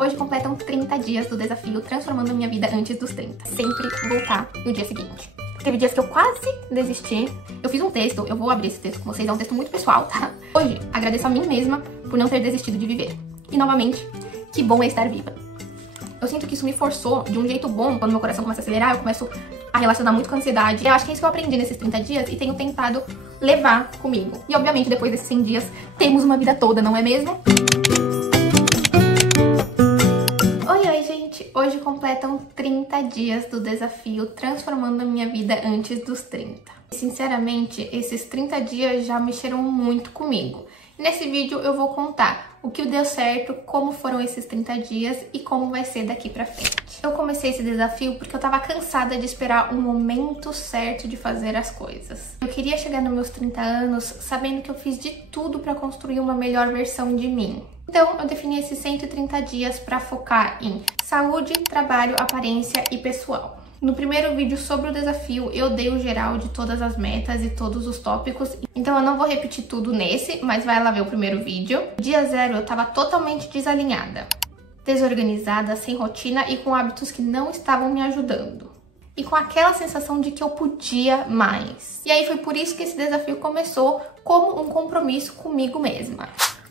Hoje completam 30 dias do desafio Transformando Minha Vida Antes dos 30. Sempre voltar no dia seguinte. Teve dias que eu quase desisti. Eu fiz um texto, eu vou abrir esse texto com vocês, é um texto muito pessoal, tá? Hoje, agradeço a mim mesma por não ter desistido de viver. E novamente, que bom é estar viva. Eu sinto que isso me forçou de um jeito bom. Quando meu coração começa a acelerar, eu começo a relacionar muito com a ansiedade. Eu acho que é isso que eu aprendi nesses 30 dias e tenho tentado levar comigo. E obviamente, depois desses 100 dias, temos uma vida toda, não é mesmo? Oi, gente! Hoje completam 30 dias do desafio Transformando a Minha Vida Antes dos 30. Sinceramente, esses 30 dias já mexeram muito comigo. E nesse vídeo eu vou contar o que deu certo, como foram esses 30 dias e como vai ser daqui pra frente. Eu comecei esse desafio porque eu tava cansada de esperar o momento certo de fazer as coisas. Eu queria chegar nos meus 30 anos sabendo que eu fiz de tudo pra construir uma melhor versão de mim. Então, eu defini esses 130 dias para focar em saúde, trabalho, aparência e pessoal. No primeiro vídeo sobre o desafio, eu dei o geral de todas as metas e todos os tópicos. Então, eu não vou repetir tudo nesse, mas vai lá ver o primeiro vídeo. Dia 0, eu tava totalmente desalinhada, desorganizada, sem rotina e com hábitos que não estavam me ajudando. E com aquela sensação de que eu podia mais. E aí, foi por isso que esse desafio começou como um compromisso comigo mesma.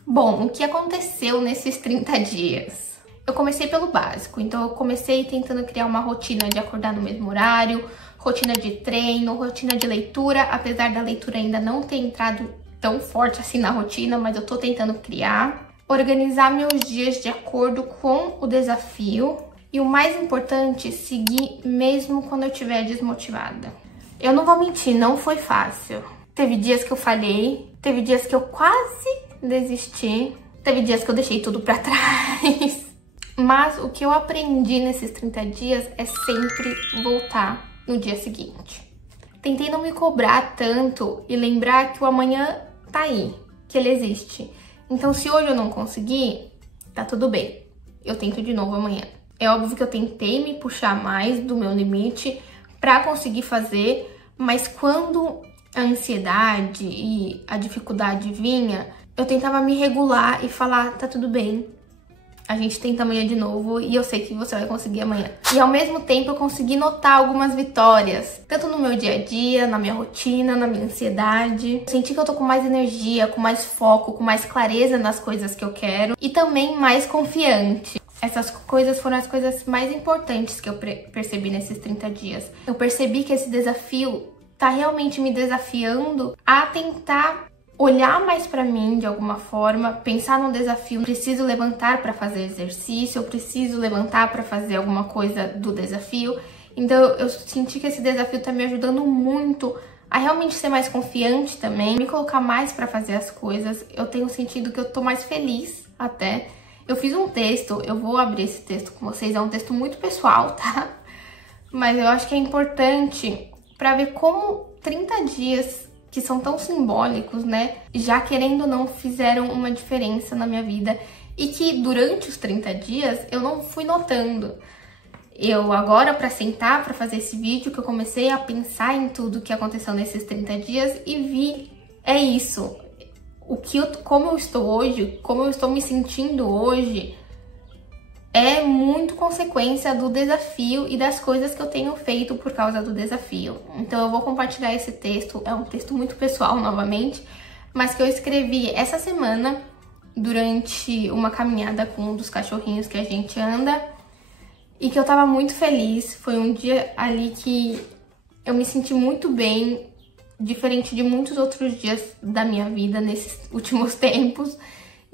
Bom, o que aconteceu nesses 30 dias? Eu comecei pelo básico, então eu comecei tentando criar uma rotina de acordar no mesmo horário, rotina de treino, rotina de leitura, apesar da leitura ainda não ter entrado tão forte assim na rotina, mas eu tô tentando criar. Organizar meus dias de acordo com o desafio e o mais importante, seguir mesmo quando eu estiver desmotivada. Eu não vou mentir, não foi fácil. Teve dias que eu falhei, teve dias que eu quase desisti, teve dias que eu deixei tudo pra trás. Mas o que eu aprendi nesses 30 dias é sempre voltar no dia seguinte. Tentei não me cobrar tanto e lembrar que o amanhã tá aí, que ele existe. Então, se hoje eu não conseguir, tá tudo bem. Eu tento de novo amanhã. É óbvio que eu tentei me puxar mais do meu limite pra conseguir fazer, mas quando a ansiedade e a dificuldade vinha, eu tentava me regular e falar, tá tudo bem, a gente tenta amanhã de novo e eu sei que você vai conseguir amanhã. E ao mesmo tempo eu consegui notar algumas vitórias, tanto no meu dia a dia, na minha rotina, na minha ansiedade. Senti que eu tô com mais energia, com mais foco, com mais clareza nas coisas que eu quero e também mais confiante. Essas coisas foram as coisas mais importantes que eu percebi nesses 30 dias. Eu percebi que esse desafio tá realmente me desafiando a tentar olhar mais pra mim de alguma forma, pensar num desafio. Eu preciso levantar pra fazer exercício, eu preciso levantar pra fazer alguma coisa do desafio. Então eu senti que esse desafio tá me ajudando muito a realmente ser mais confiante também, me colocar mais pra fazer as coisas. Eu tenho sentido que eu tô mais feliz até. Eu fiz um texto, eu vou abrir esse texto com vocês, é um texto muito pessoal, tá? Mas eu acho que é importante pra ver como 30 dias que são tão simbólicos, né, já querendo ou não, fizeram uma diferença na minha vida e que durante os 30 dias eu não fui notando. Eu agora, para sentar, para fazer esse vídeo, que eu comecei a pensar em tudo que aconteceu nesses 30 dias e vi, é isso, como eu estou hoje, como eu estou me sentindo hoje, é muito consequência do desafio e das coisas que eu tenho feito por causa do desafio. Então eu vou compartilhar esse texto, é um texto muito pessoal novamente, mas que eu escrevi essa semana durante uma caminhada com um dos cachorrinhos que a gente anda e que eu tava muito feliz. Foi um dia ali que eu me senti muito bem, diferente de muitos outros dias da minha vida nesses últimos tempos.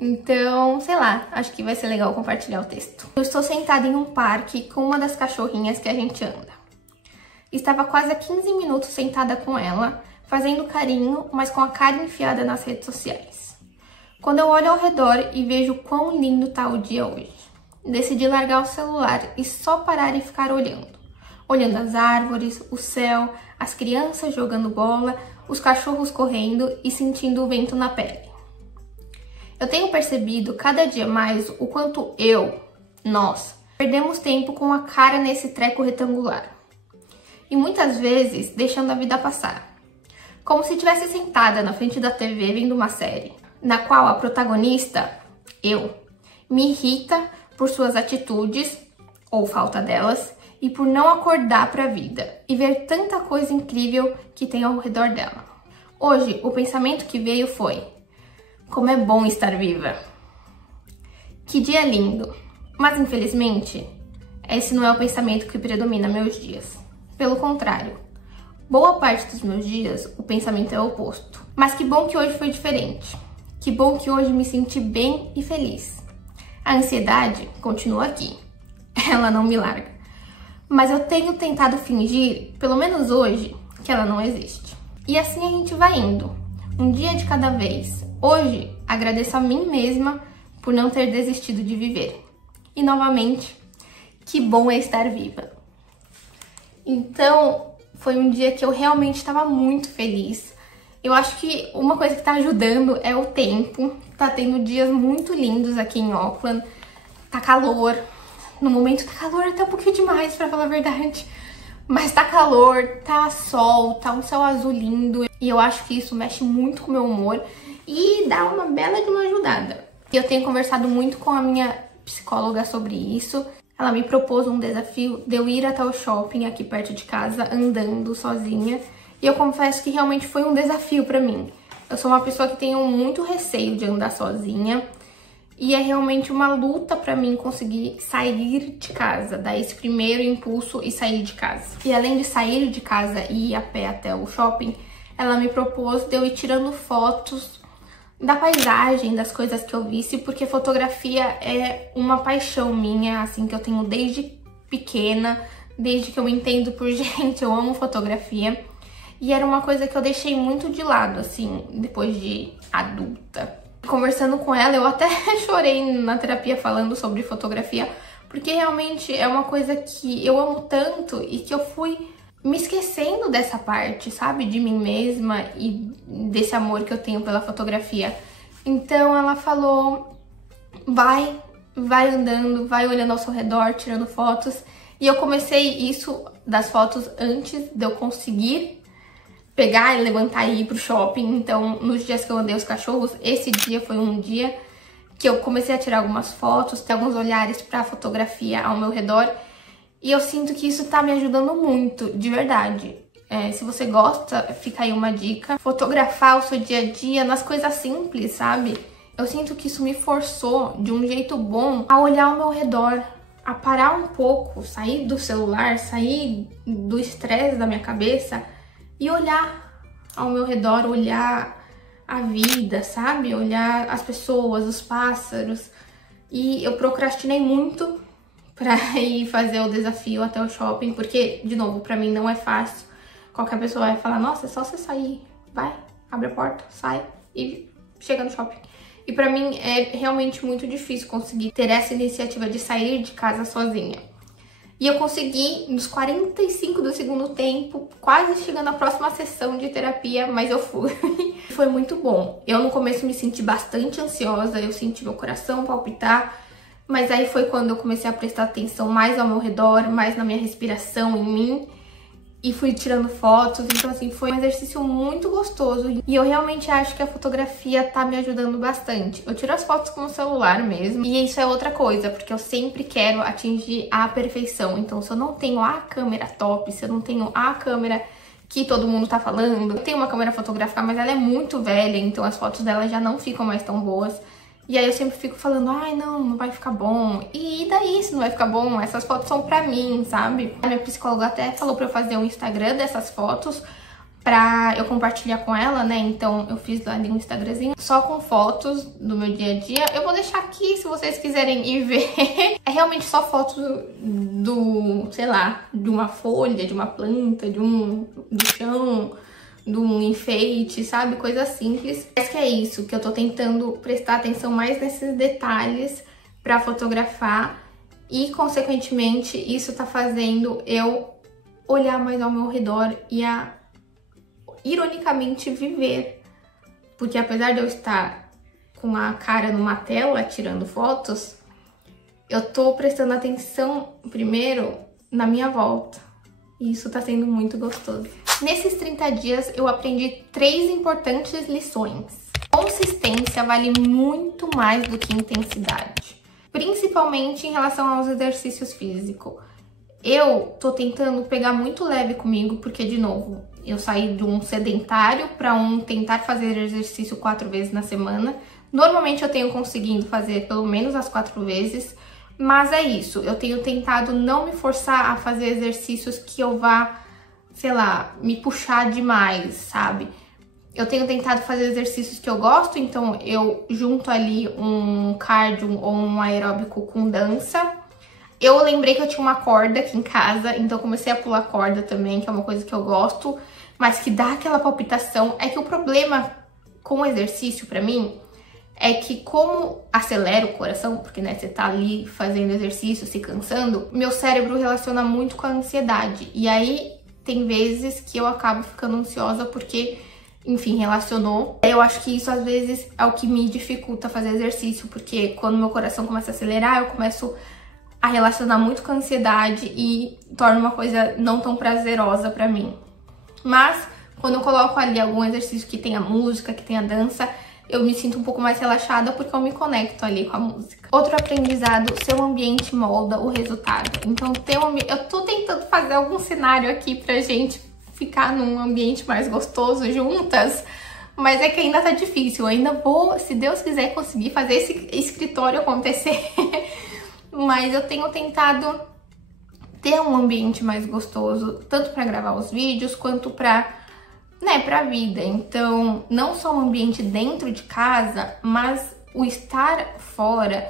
Então, sei lá, acho que vai ser legal compartilhar o texto. Eu estou sentada em um parque com uma das cachorrinhas que a gente anda. Estava quase há 15 minutos sentada com ela, fazendo carinho, mas com a cara enfiada nas redes sociais. Quando eu olho ao redor e vejo quão lindo tá o dia hoje, decidi largar o celular e só parar e ficar olhando. Olhando as árvores, o céu, as crianças jogando bola, os cachorros correndo e sentindo o vento na pele. Eu tenho percebido cada dia mais o quanto nós, perdemos tempo com a cara nesse treco retangular. E muitas vezes deixando a vida passar. Como se estivesse sentada na frente da TV vendo uma série, na qual a protagonista, me irrita por suas atitudes, ou falta delas, e por não acordar para a vida e ver tanta coisa incrível que tem ao redor dela. Hoje, o pensamento que veio foi: como é bom estar viva! Que dia lindo! Mas, infelizmente, esse não é o pensamento que predomina meus dias. Pelo contrário, boa parte dos meus dias, o pensamento é o oposto. Mas que bom que hoje foi diferente. Que bom que hoje me senti bem e feliz. A ansiedade continua aqui. Ela não me larga. Mas eu tenho tentado fingir, pelo menos hoje, que ela não existe. E assim a gente vai indo, um dia de cada vez. Hoje, agradeço a mim mesma por não ter desistido de viver. E novamente, que bom é estar viva. Então, foi um dia que eu realmente estava muito feliz. Eu acho que uma coisa que está ajudando é o tempo. Tá tendo dias muito lindos aqui em Auckland. Tá calor. No momento tá calor até um pouquinho demais, pra falar a verdade. Mas tá calor, tá sol, tá um céu azul lindo. E eu acho que isso mexe muito com o meu humor e dá uma bela de uma ajudada. Eu tenho conversado muito com a minha psicóloga sobre isso. Ela me propôs um desafio de eu ir até o shopping aqui perto de casa, andando sozinha. E eu confesso que realmente foi um desafio pra mim. Eu sou uma pessoa que tenho muito receio de andar sozinha. E é realmente uma luta pra mim conseguir sair de casa, dar esse primeiro impulso e sair de casa. E além de sair de casa e ir a pé até o shopping, ela me propôs de eu ir tirando fotos da paisagem, das coisas que eu visse, porque fotografia é uma paixão minha, assim, que eu tenho desde pequena, desde que eu me entendo por gente, eu amo fotografia. E era uma coisa que eu deixei muito de lado, assim, depois de adulta. Conversando com ela, eu até chorei na terapia falando sobre fotografia, porque realmente é uma coisa que eu amo tanto e que eu fui me esquecendo dessa parte, sabe? De mim mesma e desse amor que eu tenho pela fotografia. Então ela falou, vai andando, vai olhando ao seu redor, tirando fotos. E eu comecei isso das fotos antes de eu conseguir pegar e levantar e ir pro shopping. Então, nos dias que eu andei os cachorros, esse dia foi um dia que eu comecei a tirar algumas fotos, ter alguns olhares pra fotografia ao meu redor. E eu sinto que isso tá me ajudando muito, de verdade. Se você gosta, fica aí uma dica. Fotografar o seu dia a dia nas coisas simples, sabe? Eu sinto que isso me forçou, de um jeito bom, a olhar ao meu redor, a parar um pouco, sair do celular, sair do estresse da minha cabeça e olhar ao meu redor, olhar a vida, sabe? Olhar as pessoas, os pássaros. E eu procrastinei muito pra ir fazer o desafio até o shopping, porque, de novo, pra mim não é fácil. Qualquer pessoa vai falar, nossa, é só você sair, vai, abre a porta, sai e chega no shopping. E pra mim é realmente muito difícil conseguir ter essa iniciativa de sair de casa sozinha. E eu consegui, nos 45 do segundo tempo, quase chegando à próxima sessão de terapia, mas eu fui. Foi muito bom. Eu no começo me senti bastante ansiosa, eu senti meu coração palpitar, mas aí foi quando eu comecei a prestar atenção mais ao meu redor, mais na minha respiração, em mim, e fui tirando fotos. Então, assim, foi um exercício muito gostoso. E eu realmente acho que a fotografia tá me ajudando bastante. Eu tiro as fotos com o celular mesmo. E isso é outra coisa, porque eu sempre quero atingir a perfeição. Então, se eu não tenho a câmera top, se eu não tenho a câmera que todo mundo tá falando... Eu tenho uma câmera fotográfica, mas ela é muito velha, então as fotos dela já não ficam mais tão boas. E aí eu sempre fico falando, ai, não vai ficar bom. E daí se não vai ficar bom? Essas fotos são pra mim, sabe? A minha psicóloga até falou pra eu fazer um Instagram dessas fotos pra eu compartilhar com ela, né? Então eu fiz ali um Instagramzinho só com fotos do meu dia a dia. Eu vou deixar aqui se vocês quiserem ir ver. É realmente só fotos do, sei lá, de uma folha, de uma planta, do chão, de um enfeite, sabe? Coisa simples. Mas que é isso, que eu tô tentando prestar atenção mais nesses detalhes pra fotografar e, consequentemente, isso tá fazendo eu olhar mais ao meu redor e a, ironicamente, viver. Porque apesar de eu estar com a cara numa tela tirando fotos, eu tô prestando atenção primeiro na minha volta. E isso tá sendo muito gostoso. Nesses 30 dias eu aprendi 3 importantes lições. Consistência vale muito mais do que intensidade. principalmente em relação aos exercícios físicos. Eu tô tentando pegar muito leve comigo, porque, de novo, eu saí de um sedentário para tentar fazer exercício 4 vezes na semana. Normalmente eu tenho conseguido fazer pelo menos as 4 vezes, mas é isso, eu tenho tentado não me forçar a fazer exercícios que eu vá, sei lá, me puxar demais, sabe? Eu tenho tentado fazer exercícios que eu gosto, então eu junto ali um cardio ou um aeróbico com dança. Eu lembrei que eu tinha uma corda aqui em casa, então eu comecei a pular corda também, que é uma coisa que eu gosto, mas que dá aquela palpitação. É que o problema com o exercício pra mim é que, como acelera o coração, porque, né, você tá ali fazendo exercício, se cansando, meu cérebro relaciona muito com a ansiedade. E aí, tem vezes que eu acabo ficando ansiosa porque, enfim, relacionou. Eu acho que isso, às vezes, é o que me dificulta fazer exercício, porque quando meu coração começa a acelerar, eu começo a relacionar muito com a ansiedade e torna uma coisa não tão prazerosa pra mim. Mas, quando eu coloco ali algum exercício que tenha música, que tenha dança, eu me sinto um pouco mais relaxada porque eu me conecto ali com a música. Outro aprendizado, seu ambiente molda o resultado. Então, eu tô tentando fazer algum cenário aqui pra gente ficar num ambiente mais gostoso juntas, mas é que ainda tá difícil. Eu ainda vou, se Deus quiser, conseguir fazer esse escritório acontecer. Mas eu tenho tentado ter um ambiente mais gostoso, tanto pra gravar os vídeos, quanto pra vida. Então, não só um ambiente dentro de casa, mas o estar fora,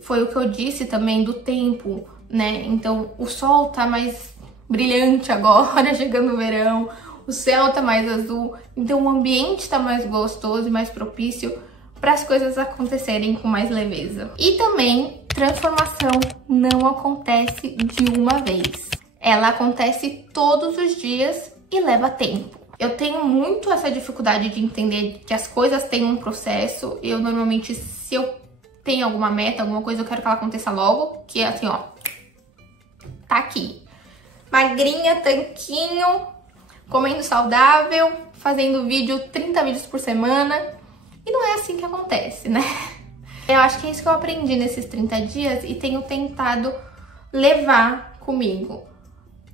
foi o que eu disse também do tempo, né? Então, o sol tá mais brilhante agora, chegando o verão, o céu tá mais azul, então o ambiente tá mais gostoso e mais propício para as coisas acontecerem com mais leveza. E também, transformação não acontece de uma vez. Ela acontece todos os dias e leva tempo. Eu tenho muito essa dificuldade de entender que as coisas têm um processo. Eu normalmente, se eu tenho alguma meta, alguma coisa, eu quero que ela aconteça logo. Que é assim, ó, tá aqui. Magrinha, tanquinho, comendo saudável, fazendo 30 vídeos por semana. E não é assim que acontece, né? Eu acho que é isso que eu aprendi nesses 30 dias e tenho tentado levar comigo.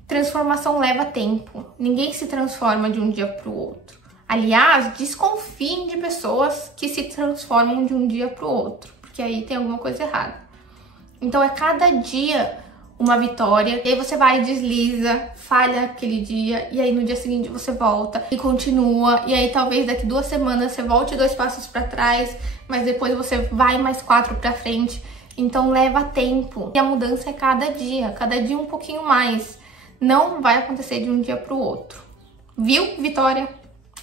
Transformação leva tempo. Ninguém se transforma de um dia para o outro. Aliás, desconfiem de pessoas que se transformam de um dia para o outro, porque aí tem alguma coisa errada. Então é cada dia uma vitória, e aí você vai, desliza, falha aquele dia, e aí no dia seguinte você volta e continua, e aí talvez daqui 2 semanas você volte 2 passos para trás, mas depois você vai mais 4 para frente. Então leva tempo. E a mudança é cada dia um pouquinho mais. Não vai acontecer de um dia para o outro. Viu, Vitória?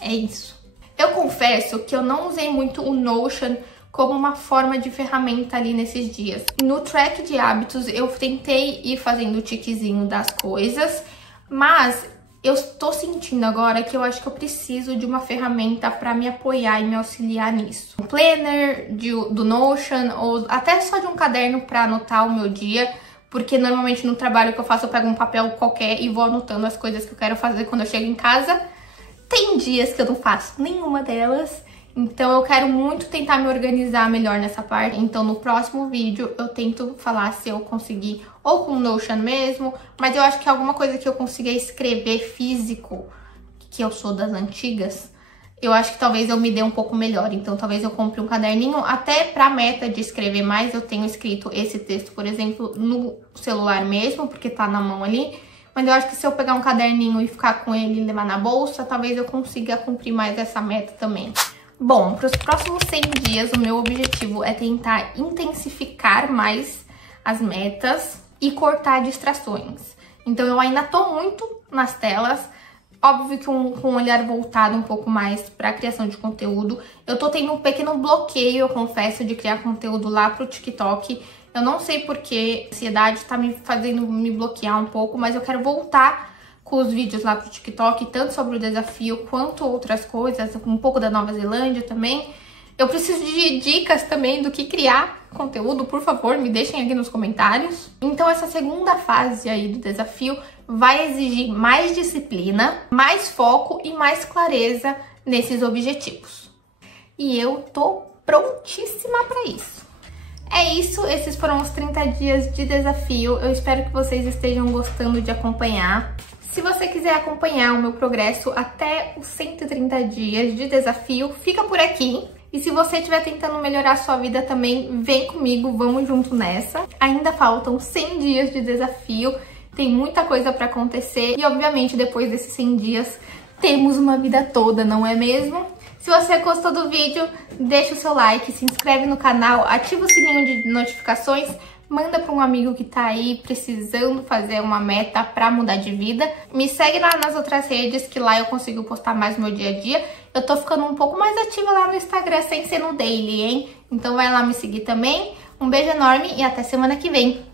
É isso. Eu confesso que eu não usei muito o Notion como uma forma de ferramenta ali nesses dias. No track de hábitos, eu tentei ir fazendo o tiquezinho das coisas, mas eu tô sentindo agora que eu acho que eu preciso de uma ferramenta para me apoiar e me auxiliar nisso. Um planner do Notion, ou até só de um caderno para anotar o meu dia, porque normalmente no trabalho que eu faço eu pego um papel qualquer e vou anotando as coisas que eu quero fazer quando eu chego em casa. Tem dias que eu não faço nenhuma delas, então eu quero muito tentar me organizar melhor nessa parte. Então no próximo vídeo eu tento falar se eu conseguir, ou com o Notion mesmo, mas eu acho que alguma coisa que eu consiga escrever físico, que eu sou das antigas, eu acho que talvez eu me dê um pouco melhor. Então talvez eu compre um caderninho, até pra meta de escrever mais, eu tenho escrito esse texto, por exemplo, no celular mesmo, porque tá na mão ali. Mas eu acho que se eu pegar um caderninho e ficar com ele e levar na bolsa, talvez eu consiga cumprir mais essa meta também. Bom, para os próximos 100 dias, o meu objetivo é tentar intensificar mais as metas e cortar distrações. Então eu ainda tô muito nas telas, óbvio que com um olhar voltado um pouco mais para a criação de conteúdo. Eu tô tendo um pequeno bloqueio, eu confesso, de criar conteúdo lá pro TikTok. Eu não sei porque a ansiedade tá me fazendo me bloquear um pouco, mas eu quero voltar com os vídeos lá pro TikTok, tanto sobre o desafio quanto outras coisas, um pouco da Nova Zelândia também. Eu preciso de dicas também do que criar conteúdo, por favor, me deixem aqui nos comentários. Então essa segunda fase aí do desafio vai exigir mais disciplina, mais foco e mais clareza nesses objetivos. E eu tô prontíssima para isso. É isso, esses foram os 30 dias de desafio. Eu espero que vocês estejam gostando de acompanhar. Se você quiser acompanhar o meu progresso até os 130 dias de desafio, fica por aqui. E se você estiver tentando melhorar a sua vida também, vem comigo, vamos junto nessa. Ainda faltam 100 dias de desafio, tem muita coisa para acontecer. E obviamente depois desses 100 dias, temos uma vida toda, não é mesmo? Se você gostou do vídeo, deixa o seu like, se inscreve no canal, ativa o sininho de notificações, manda para um amigo que tá aí precisando fazer uma meta para mudar de vida. Me segue lá nas outras redes, que lá eu consigo postar mais no meu dia a dia. Eu tô ficando um pouco mais ativa lá no Instagram, sem ser no daily, hein? Então vai lá me seguir também. Um beijo enorme e até semana que vem.